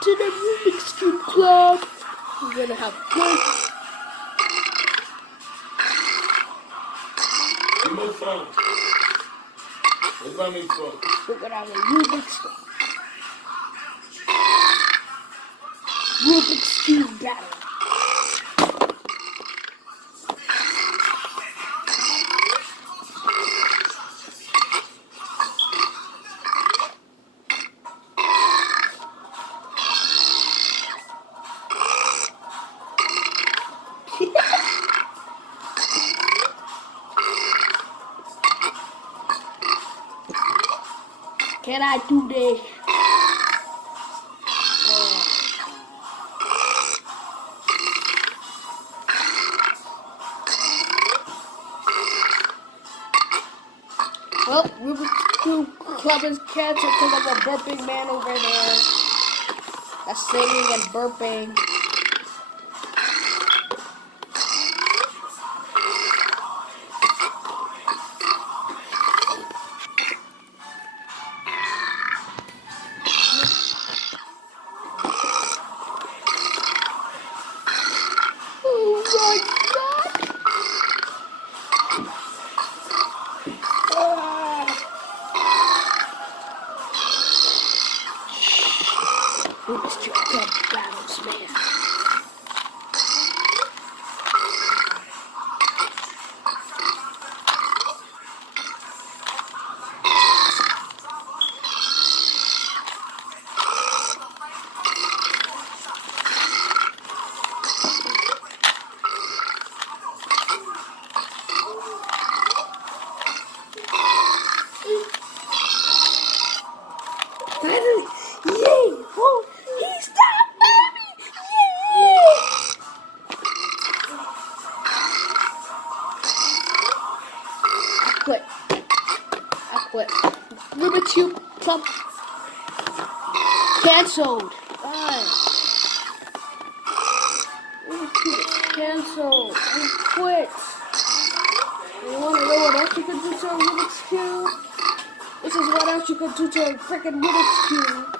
To the Rubik's Cube Club. We're gonna have fun. Give me fun. It's gonna be fun. We're gonna have a Rubik's Cube battle. Can I do this? Well, Rubik's Cube Club is canceled because of a burping man over there. That's singing and burping. Oh my God! Rubik's Cube Club battles, man. Finally! Yay! Oh, he stopped, baby! Yay! I quit. Rubik's Cube Club canceled. Fine. Rubik's Cube is canceled. I quit. You wanna know what else you can do to a Rubik's Cube? This is what else you can do to a freaking Rubik's Cube.